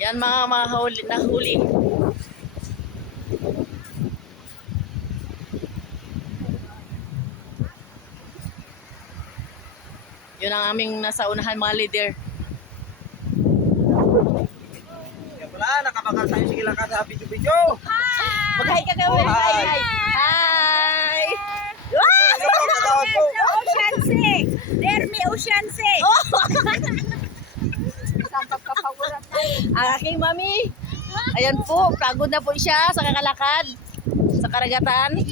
Yan mga nahuli. Yun ang aming nasa unahan mga leader. Kaya pala, nakabakal tayo. Sige lang ka sa video-video. Mag-hi ka kayo. Hi! Hi! Ocean Sea! There may Ocean Sea! Ang aking mami. Ayan po, pagod na po siya sa kakalakad sa karagatan.